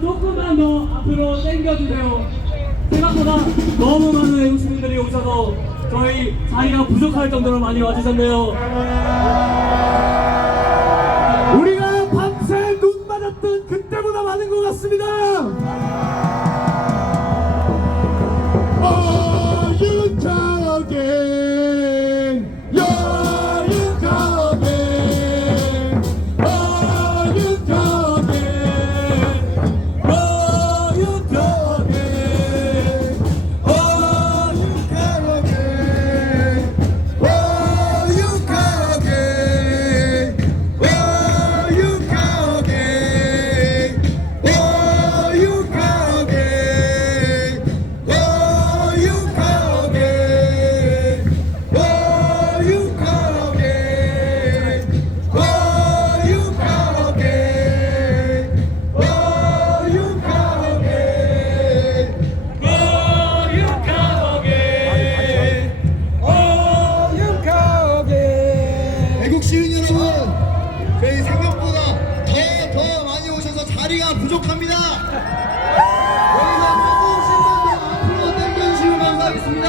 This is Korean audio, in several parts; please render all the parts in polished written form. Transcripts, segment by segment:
조금만 더 앞으로 당겨주세요. 생각보다 너무 많은 외국 시민들이 오셔서 저희 자리가 부족할 정도로 많이 와주셨네요. 우리가 밤새 눈 맞았던 그때보다 많은 것 같습니다. Are you talking? Are you talking? Are you talking? Are you talking? Are you talking? Are you talking? Are you talking? Are you talking? Are you talking? Are you talking? Are you talking? Are you talking? 외국 시민 여러분, 저희 생각보다 더 많이 오셔서 자리가 부족합니다. 여기서 조금씩만 더 앞으로 당겨주시면 감사하겠습니다.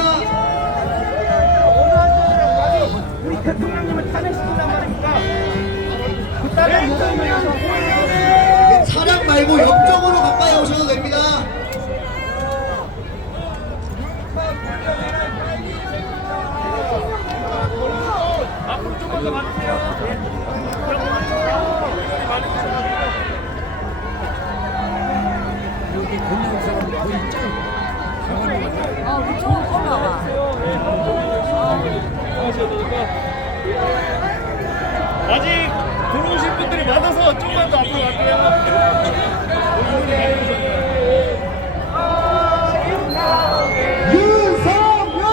우리 대통령님을 탄핵시킨단 말입니까? 차량 말고 옆쪽으로 가까이 오셔도 됩니다. 앞으로 조금 더 많으세요. 여기 건너는 사람이 거의 짱. 아직 들어오실 분들이 많아서 조금만 더 앞으로 갈게요. 윤석열! 대통령! 윤석열!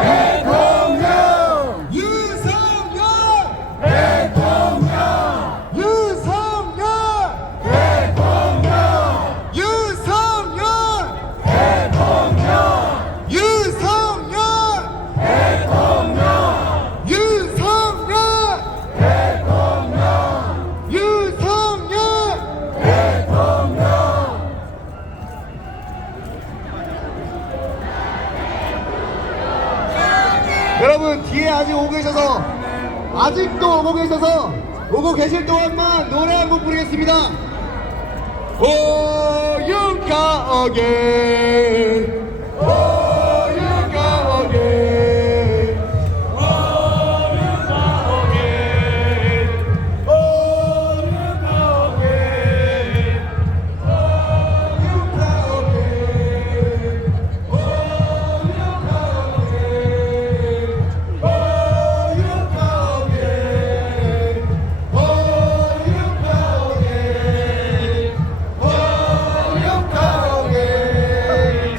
대통령! 윤석열! 대통령! 윤석열! 대통령! 윤석열! 대통령! 윤석열! 대통령! 윤석열! 대통령! 여러분 뒤에 아직도 오고 계실 동안만 노래 한 곡 부르겠습니다. 호윤가 어게인 호윤가 어게인 호윤가 어게인 호윤가 어게인 호윤가 어게인 호윤가 어게인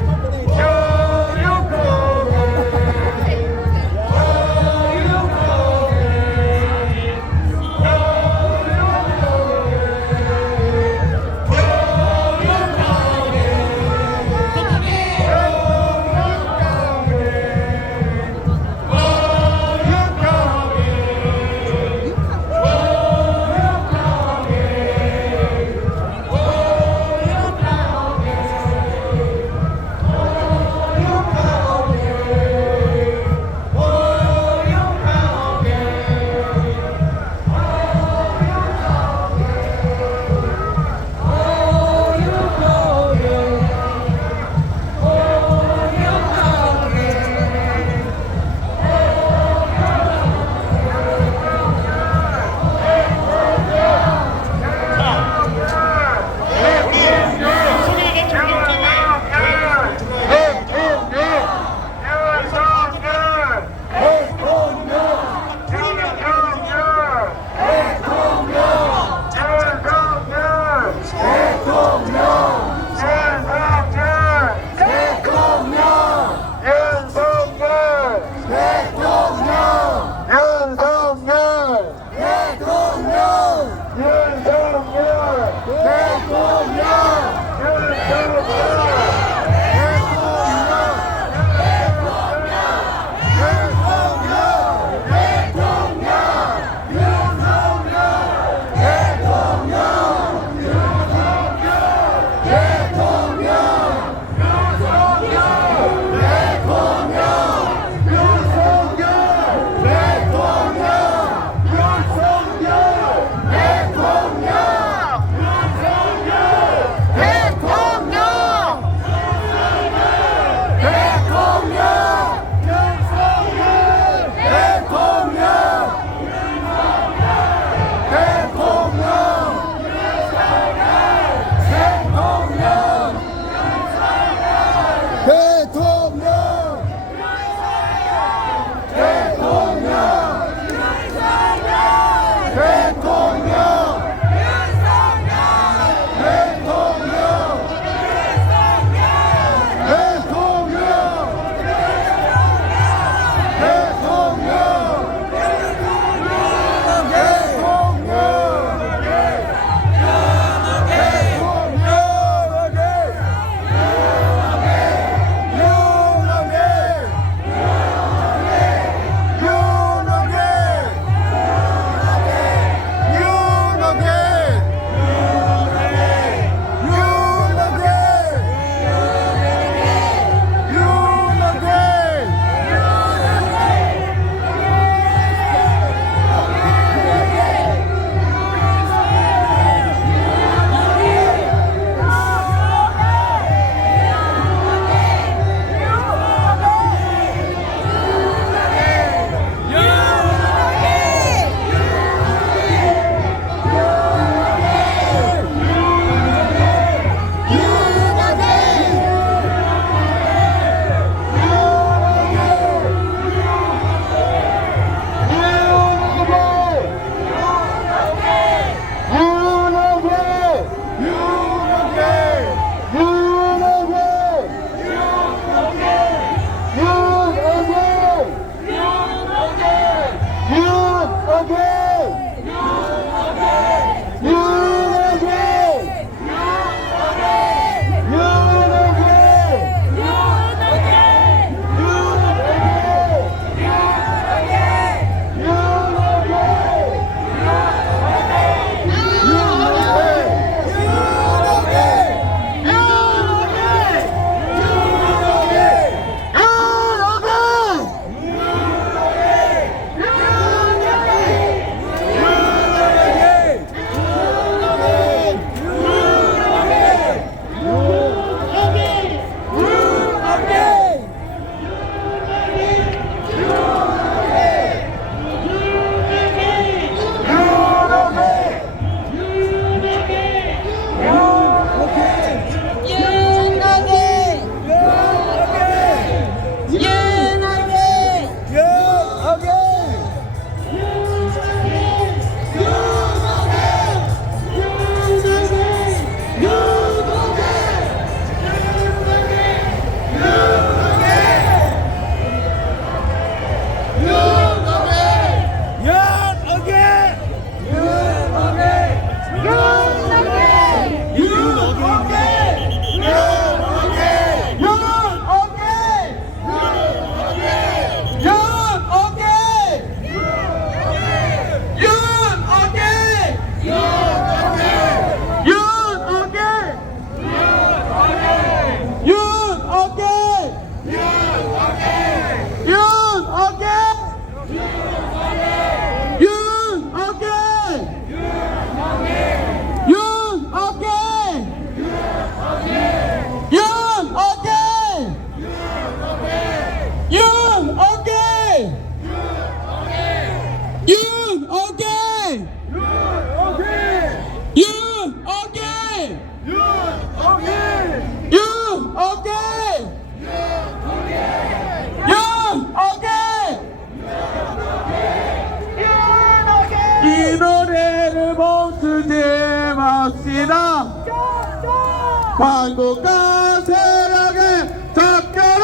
반국가 세력의 접견을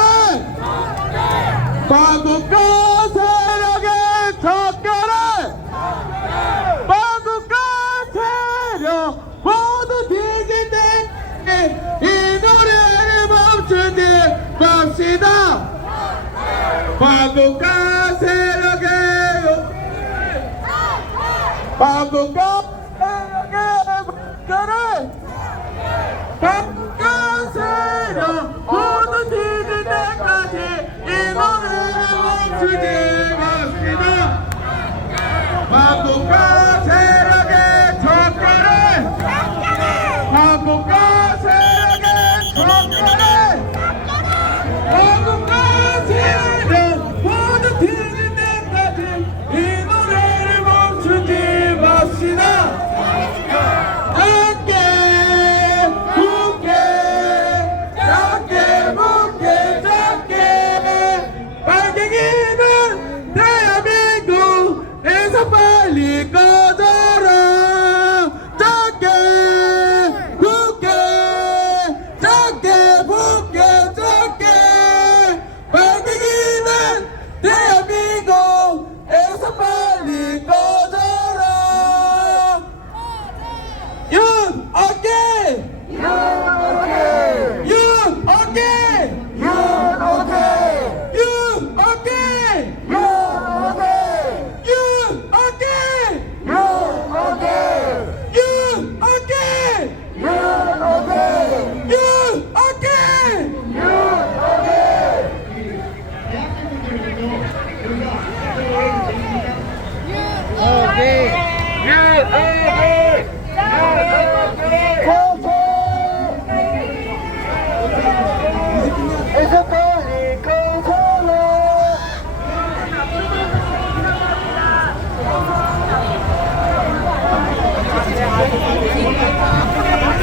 반국가 세력의 접견을 반국가 세력 모두 뒤질 때이 노래를 멈추지 맙시다. 반국가 세력의 반국가 세력의 접견을 반국가 세력 모두 뒤질 때까지 이 노래를 멈추지 맙시다. 반국가 세력의 접견을 반국가 세력의 접견을 반국가 세력 모두 뒤질 때까지 이 노래를 멈추지 맙시다. 작게 묻게 작게 빨갱이는 대한민국에서 빨리 꺼져라. 작게 묻게 작게 묻게 작게 빨갱이는 대한민국에서 빨리 꺼져라. 윤 어깨 윤 어깨 윤 어깨 윤 어깨 윤 어깨 윤 어깨 윤 어깨 윤 어깨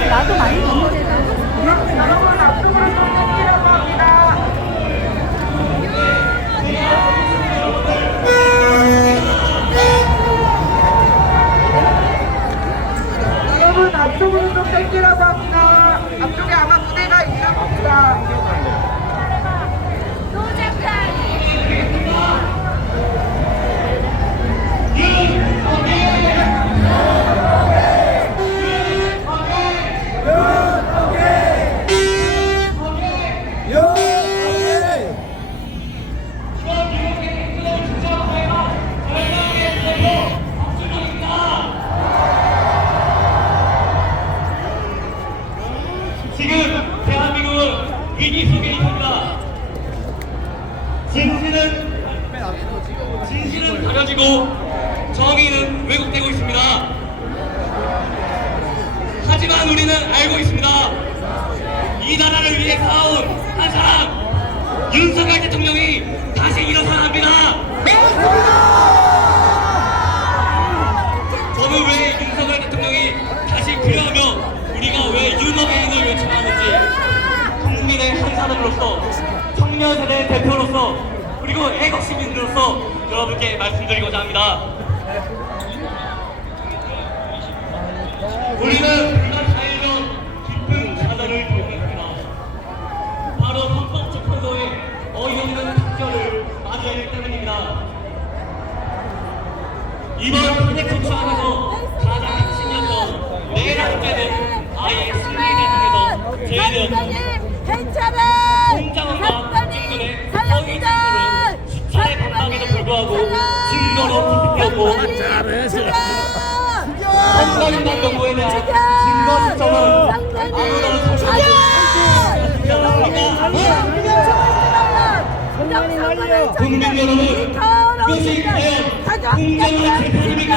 나도 많이 먹는데 여러분 앞쪽으로 좀 땡기라고 합니다. 여러분 앞쪽으로 좀 땡기라고 합니다. 앞쪽에 아마 무대가 있나 봅니다. 지금 대한민국은 위기 속에 있습니다. 진실은 가려지고 정의는 왜곡되고 있습니다. 하지만 우리는 알고 있습니다. 이 나라를 위해 싸운 한 사람 윤석열 대통령이 다시 일어서야 합니다. 저는 왜 윤석열 대통령이 다시 필요하며 우리가 왜 윤어게인을 외쳐하는지 국민의 한 사람으로서 청년세대 대표로서 그리고 애국시민으로서 여러분께 말씀드리고자 합니다. 우리는 불과 4일 전 깊은 좌절을 경험했습니다. 바로 헌법재판소의 어이없는 판결을 맞이하기 때문입니다. 이번 탄핵 소추안에서 가장 핵심이었던 내란죄는 아예 승리에 대해서 제외되었고 공장원과 중근의 허위 증거를 수차례 반박에도 불구하고 증거로 기록되었고 한가인단 정부에 대한 증거 시점은 아무런 소식이 국민 여러분, 이것이 과연 공정한 재판입니까?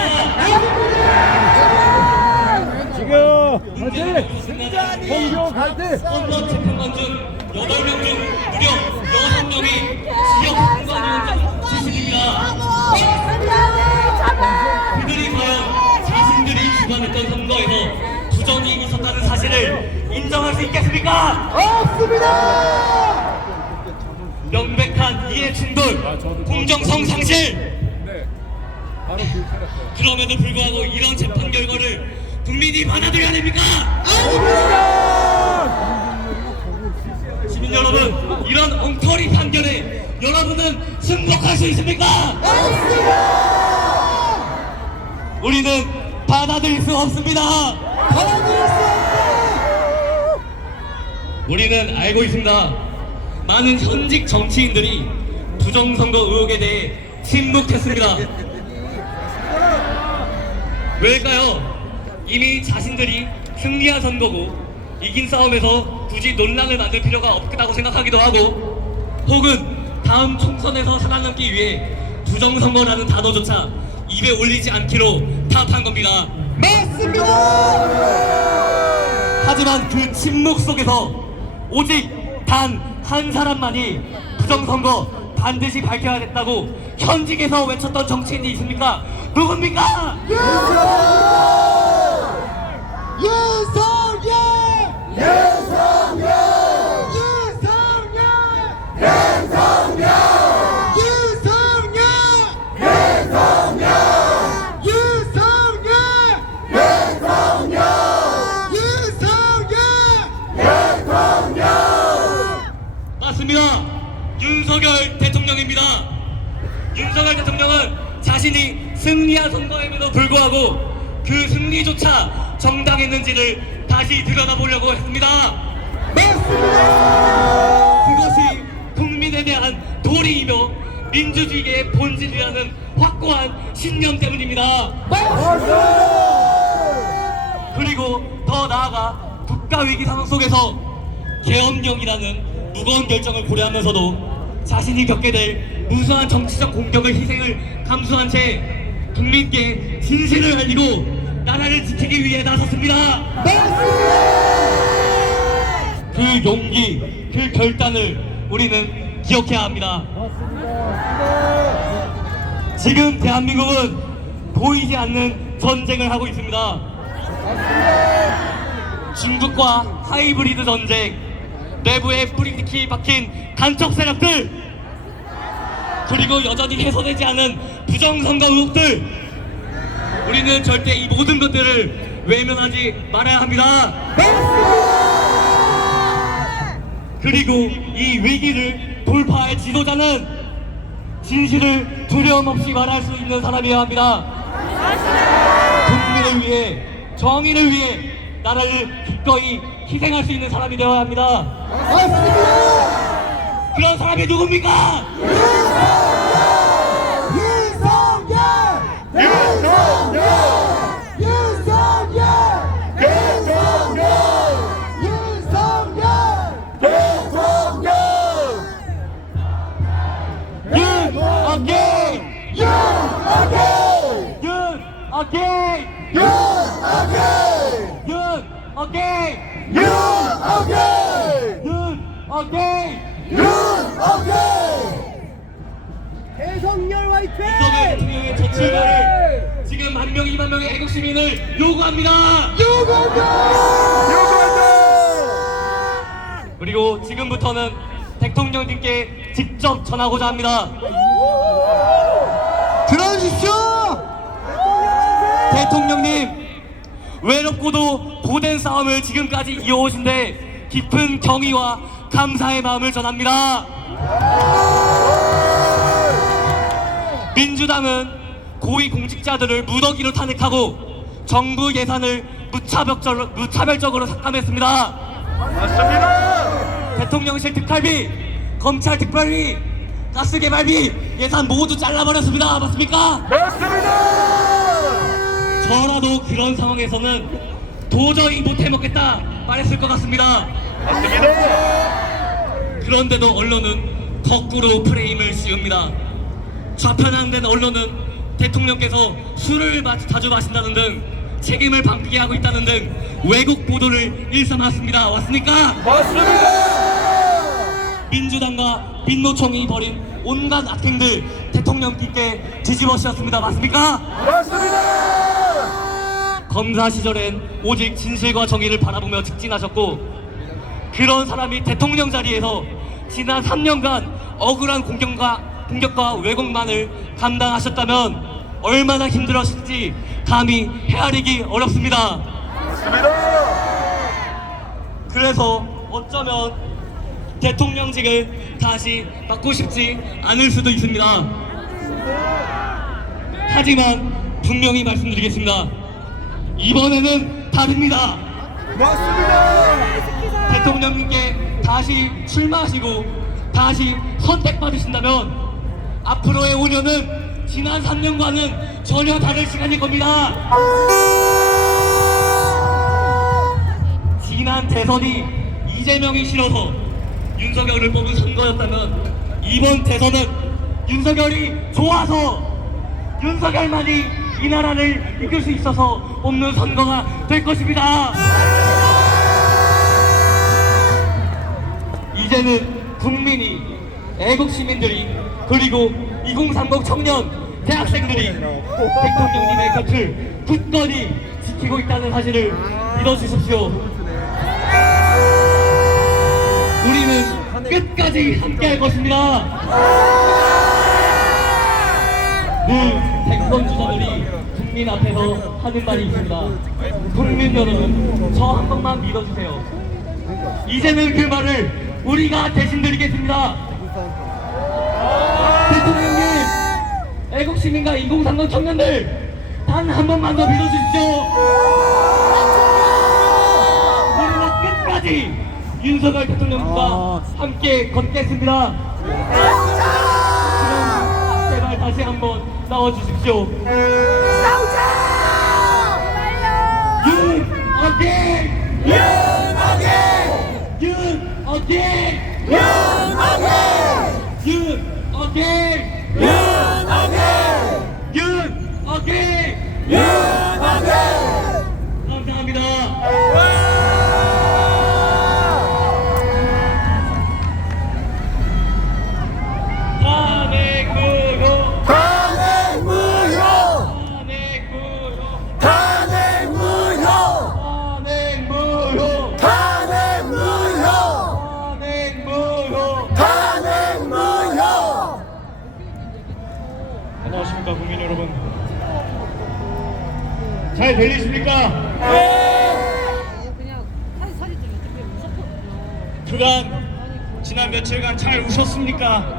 헌법재판관 중 8명 중 무려 6명이 지역선거위원장 출신입니다. 그들이 과연 자신들이 주관했던 선거에서 부정이 있었다는 사실을 인정할 수 있겠습니까? 없습니다. 명백한 이해 충돌, 공정성 상실. 그럼에도 불구하고 이런 재판 결과를 국민이 받아들여야 됩니까? 아닙니다. 시민 여러분, 이런 엉터리 판결에 여러분은 승복할 수 있습니까? 우리는 받아들일 수 없습니다. 우리는 알고 있습니다. 많은 현직 정치인들이 부정선거 의혹에 대해 침묵했습니다. 왜일까요? 이미 자신들이 승리한 선거고 이긴 싸움에서 굳이 논란을 만들 필요가 없다고 생각하기도 하고, 혹은 다음 총선에서 살아남기 위해 부정선거라는 단어조차 입에 올리지 않기로 타협한 겁니다. 하지만 그 침묵 속에서 오직 단 한 사람만이 부정선거 반드시 밝혀야 됐다고 현직에서 외쳤던 정치인이 있습니까? 누굽니까? 맞습니다. 윤석열 대통령입니다. 윤석열 대통령은 자신이 승리한 선거임에도 불구하고 그 승리조차 정당했는지를 다시 들여다보려고 했습니다. 그것이 국민에 대한 도리이며 민주주의의 본질이라는 확고한 신념 때문입니다. 그리고 더 나아가 국가위기 상황 속에서 계엄령이라는 무거운 결정을 고려하면서도 자신이 겪게 될 무수한 정치적 공격을 희생을 감수한 채 국민께 진실을 알리고 나라를 지키기 위해 나섰습니다. 그 용기, 그 결단을 우리는 기억해야 합니다. 지금 대한민국은 보이지 않는 전쟁을 하고 있습니다. 중국과 하이브리드 전쟁, 내부에 뿌리깊이 박힌 간첩 세력들, 그리고 여전히 해소되지 않은 부정선거 의혹들, 우리는 절대 이 모든 것들을 외면하지 말아야 합니다. 그리고 이 위기를 돌파할 지도자는 진실을 두려움 없이 말할 수 있는 사람이어야 합니다. 국민을 위해, 정의를 위해 나라를 기꺼이 희생할 수 있는 사람이 되어야 합니다. 그런 사람이 누굽니까? 대성열 화이팅! 윤석열 대통령의 저 출발을 지금 10,000명, 20,000명의 애국 시민을 요구합니다. 그리고 지금부터는 대통령님께 직접 전하고자 합니다. 들어주십시오. 대통령님, 외롭고도 고된 싸움을 지금까지 이어오신데 깊은 경의와 감사의 마음을 전합니다. 민주당은 고위공직자들을 무더기로 탄핵하고 정부 예산을 무차별적으로 삭감했습니다. 맞습니다. 대통령실 특활비, 검찰 특별비, 가스개발비 예산 모두 잘라버렸습니다. 맞습니까? 맞습니다. 저라도 그런 상황에서는 도저히 못해먹겠다 말했을 것 같습니다. 맞습니다. 그런데도 언론은 거꾸로 프레임을 씌웁니다. 좌편향된 언론은 대통령께서 술을 자주 마신다는 등 책임을 방기게 하고 있다는 등 왜곡 보도를 일삼았습니다. 맞습니까? 맞습니다. 민주당과 민노총이 벌인 온갖 악행들 대통령께 뒤집어 씌웠습니다. 맞습니까? 맞습니다. 검사 시절엔 오직 진실과 정의를 바라보며 직진하셨고, 그런 사람이 대통령 자리에서 지난 3년간 억울한 공격과 왜곡만을 감당하셨다면 얼마나 힘들었을지 감히 헤아리기 어렵습니다. 맞습니다. 그래서 어쩌면 대통령직을 다시 맡고 싶지 않을 수도 있습니다. 하지만 분명히 말씀드리겠습니다. 이번에는 다릅니다. 맞습니다. 대통령님께 다시 출마하시고 다시 선택받으신다면 앞으로의 5년은 지난 3년과는 전혀 다를 시간일 겁니다. 지난 대선이 이재명이 싫어서 윤석열을 뽑은 선거였다면 이번 대선은 윤석열이 좋아서 윤석열만이 이 나라를 이끌 수 있어서 뽑는 선거가 될 것입니다. 이제는 국민이, 애국 시민들이, 그리고 2030 청년 대학생들이 대통령님의 곁을 굳건히 지키고 있다는 사실을 믿어주십시오. 우리는 끝까지 함께할 것입니다. 늘 대권 주자들이 국민 앞에서 하는 말이 있습니다. 국민 여러분, 저 한 번만 믿어주세요. 이제는 그 말을 우리가 대신 드리겠습니다. 대통령님, 애국시민과 2030 청년들, 단 한 번만 더 믿어주십시오. 우리는 끝까지 윤석열 대통령과 함께 걷겠습니다. 그럼 제발 다시 한번 나와주십시오. 윤 어게인! 윤 어게인! 윤 어게인! 윤 어게인! 윤 어게인! 윤 어게인! 윤 어게인! 윤 어게인! 감사합니다. 안녕하십니까 국민 여러분. 잘 들리십니까? 그간 지난 며칠간 잘 우셨습니까?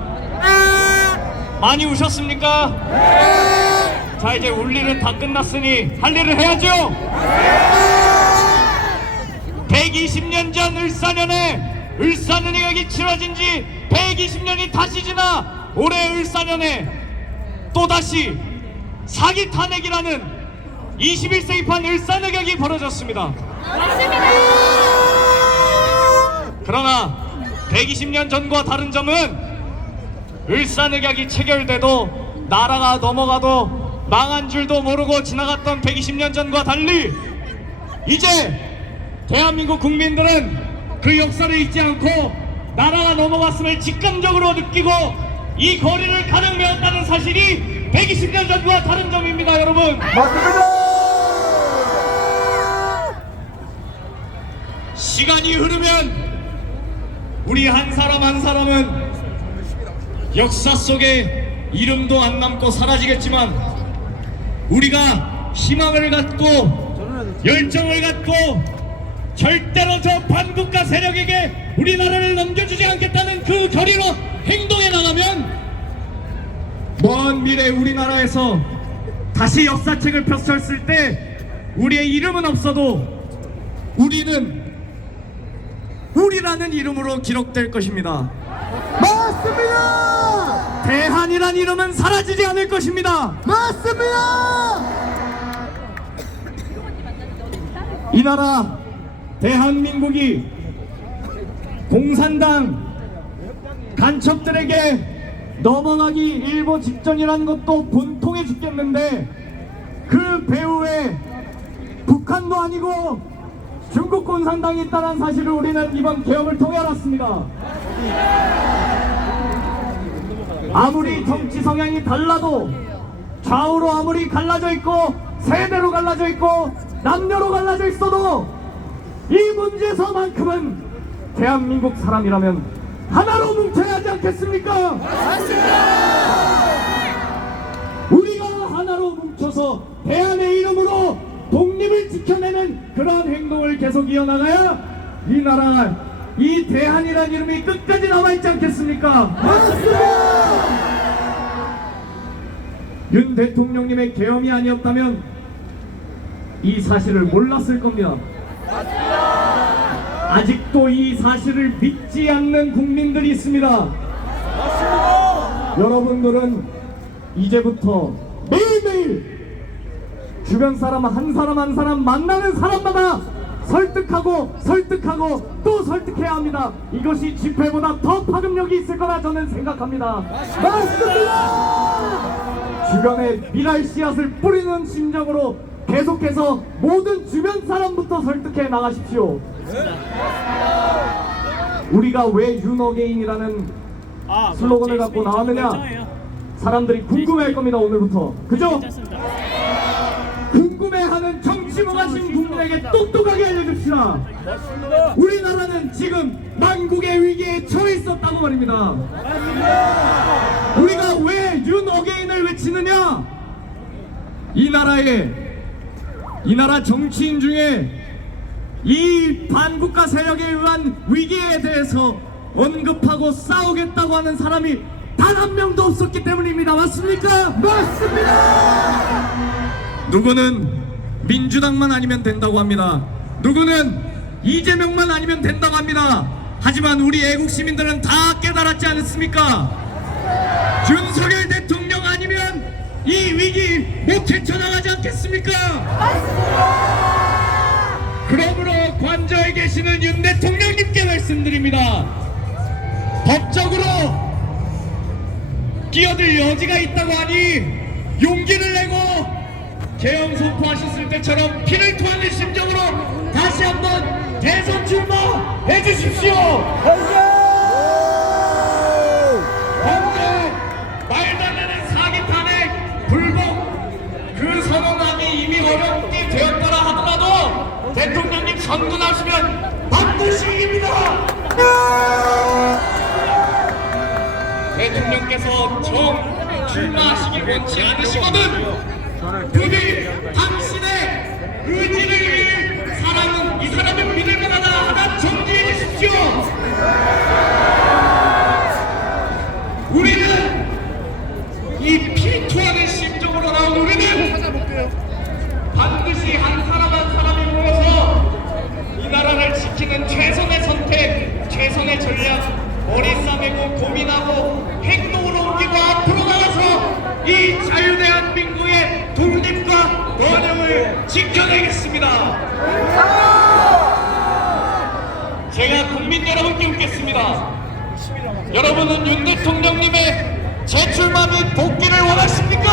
많이 우셨습니까? 자, 이제 울 일은 다 끝났으니 할 일을 해야죠. 120년 전 을사년에 을사는행이 치러진 지 120년이 다시 지나 올해 을사년에 또다시 사기 탄핵이라는 21세기판 을사늑약이 벌어졌습니다. 그러나 120년 전과 다른 점은 을사늑약이 체결돼도 나라가 넘어가도 망한 줄도 모르고 지나갔던 120년 전과 달리 이제 대한민국 국민들은 그 역사를 잊지 않고 나라가 넘어갔음을 직감적으로 느끼고 이 거리를 가득 메웠다는 사실이 120년 전과 다른 점입니다, 여러분. 맞습니다. 시간이 흐르면 우리 한 사람 한 사람은 역사 속에 이름도 안 남고 사라지겠지만 우리가 희망을 갖고 열정을 갖고 절대로 저 반국가 세력에게 우리나라를 넘겨주지 않겠다는 그 결의로 행동해 나가면 먼 미래 우리나라에서 다시 역사책을 펼쳤을 때 우리의 이름은 없어도 우리는 우리라는 이름으로 기록될 것입니다. 맞습니다. 대한이란 이름은 사라지지 않을 것입니다. 맞습니다. 이 나라 대한민국이 공산당 간첩들에게 넘어가기 일보 직전이라는 것도 본통해 죽겠는데 그 배후에 북한도 아니고 중국 공산당이 있다는 사실을 우리는 이번 개혁을 통해 알았습니다. 아무리 정치 성향이 달라도 좌우로 아무리 갈라져 있고 세대로 갈라져 있고 남녀로 갈라져 있어도 이 문제에서만큼은 대한민국 사람이라면 하나로 뭉쳐야 하지 않겠습니까? 우리가 하나로 뭉쳐서 대한의 이름으로 독립을 지켜내는 그러한 행동을 계속 이어나가야 이 나라 이 대한이라는 이름이 끝까지 남아있지 않겠습니까? 윤 대통령님의 계엄이 아니었다면 이 사실을 몰랐을 겁니다. 아직도 이 사실을 믿지 않는 국민들이 있습니다. 여러분들은 이제부터 매일매일 주변 사람 한 사람 한 사람 만나는 사람마다 설득하고 또 설득해야 합니다. 이것이 집회보다 더 파급력이 있을 거라 저는 생각합니다. 맞습니다. 주변에 미랄 씨앗을 뿌리는 심정으로 계속해서 모든 주변 사람부터 설득해 나가십시오. 우리가 왜 윤어게인이라는 슬로건을 갖고 나왔느냐? 사람들이 궁금해할 겁니다. 오늘부터. 그죠? 궁금해하는 정치무관심 국민에게 똑똑하게 알려줍시다. 우리나라는 지금 만국의 위기에 처해 있었다고 말입니다. 우리가 왜 윤어게인을 외치느냐? 이 나라 정치인 중에 이 반국가 세력에 의한 위기에 대해서 언급하고 싸우겠다고 하는 사람이 단 한 명도 없었기 때문입니다. 맞습니까? 맞습니다. 누구는 민주당만 아니면 된다고 합니다. 누구는 이재명만 아니면 된다고 합니다. 하지만 우리 애국 시민들은 다 깨달았지 않습니까? 윤석열 대통령 아니면 이 위기 못 헤쳐나가지 않겠습니까? 그러므로 관저에 계시는 윤 대통령님께 말씀드립니다. 법적으로 끼어들 여지가 있다고 하니 용기를 내고 계엄 선포하셨을 때처럼 피를 토하는 심정으로 다시 한번 대선 출마해 주십시오. 현재 말도 안 되는 사기 탄핵 불복 그 선언안이 이미 어렵게 되었더라 하더라도 대통령님 선군하시면 반드시 이깁니다. 대통령께서 정 출마하시길 원치 않으시거든 부디 당신의 의지를 위해 사람은 이 사람을 믿을 만하다 하나 정지해 주십시오. 우리는 이 피토하는 심정으로 나온 우리는 반드시 한 사람 한 사람이 모여서 이 나라를 지키는 최선의 선택, 최선의 전략 머리 싸매고 고민하고 행동으로 옮기고 앞으로 나가서 이 자유대한민국의 독립과 번영을 지켜내겠습니다. 제가 국민 여러분께 묻겠습니다. 여러분은 윤 대통령님의 재출마 및 복귀를 원하십니까?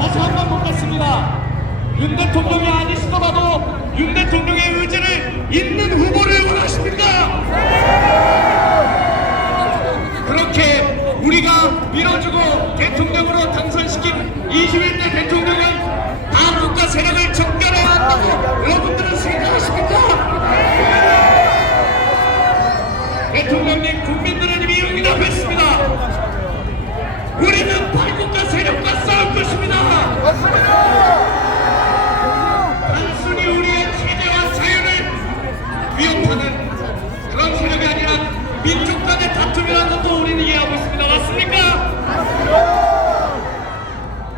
다시 한번 묻겠습니다. 윤 대통령이 아니시더라도 윤 대통령의 의지를 잇는 후보를 원하십니까? 그렇게 우리가 밀어주고 대통령으로 당선시킨 21대 대통령은 반국가 세력을 정결해야 한다고 여러분들은 생각하십니까? 대통령님, 국민들은 이미 응답했습니다. 우리는 반국가 세력과 싸울 것입니다. 단순히 우리의 체제와 자유를 위협하는 그런 세력이 아니라 민족 간의 다툼이라는 것도 우리는 이해하고 있습니다. 맞습니까?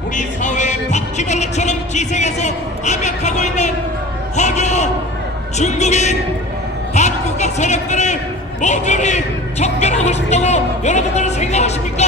우리 사회의 바퀴벌레처럼 기생해서 암약하고 있는 허교, 중국인, 반국가 세력들을 모두를 접견하고 싶다고 여러분들은 생각하십니까?